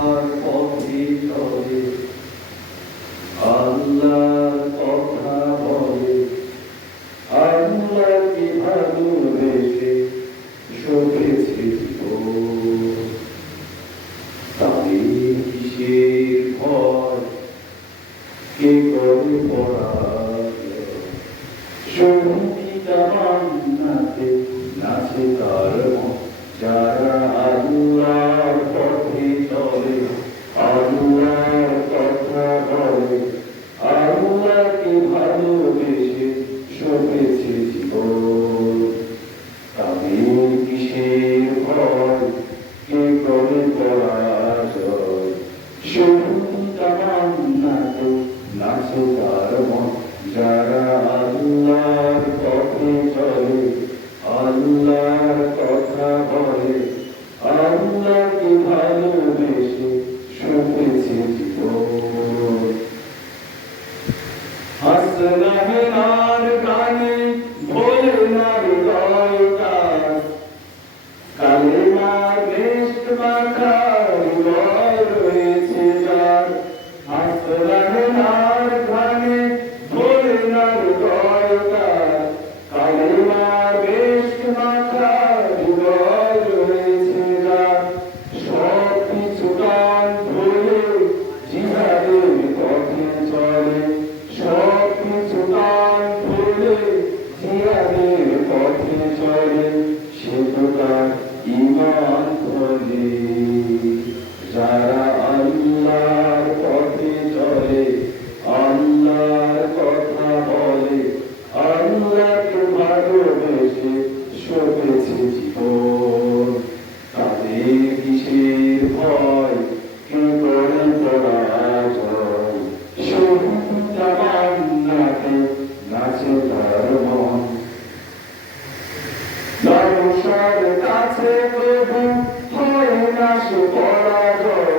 আল্লাহর পথে চলে, আল্লাহর কথা বলে, আল্লাহকে ভালোবেসে শোভেছে জীবন। তাদের কিসের ভয়, কে করে পরাজয়, সঙ্গীতা মান্নাতে নাচে তার মন। যারা আল্লাহর পথে চলে, আল্লাহর কথা বলে, আল্লাহকে ভালোবেসে শোভেছে জীবন। তাদের কিসের ভয়, কে করে পরাজয়, সঙ্গীতা মান্নাতে নাচে তার মন। যারা আল্লাহর পথে চলে, আল্লাহর কথা বলে, আল্লাহকে ভালোবেসে শোভেছে জীবন। হাসনাহেনার গানে ভোলে না হৃদয় কাজ, কালেমার বেষ্ট মাখা হৃদয় রয়েছে যার। হাসনাহেনার গানে ভোলে না হৃদয় কাজ, কালেমার বেষ্ট মাখা হৃদয় রয়েছে যার। সব কিছু গান ভুলে জিহাদের পথে চলে, সব কিছু গান ভুলে জিহাদের পথে চলে, সে তো তার ঈমান ধরে। যারা আল্লাহর পথে চলে, আল্লাহর কথা বলে, আল্লাহকে ভালোবেসে শোভেছে জীবন। তাদের কিসের ভয়, কে করে পরাজয়, সঙ্গীতা মান্নাতে নাচে তার মন। মানুষের কাছে প্রভু হয় না সে পরাজয়,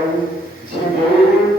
জীবন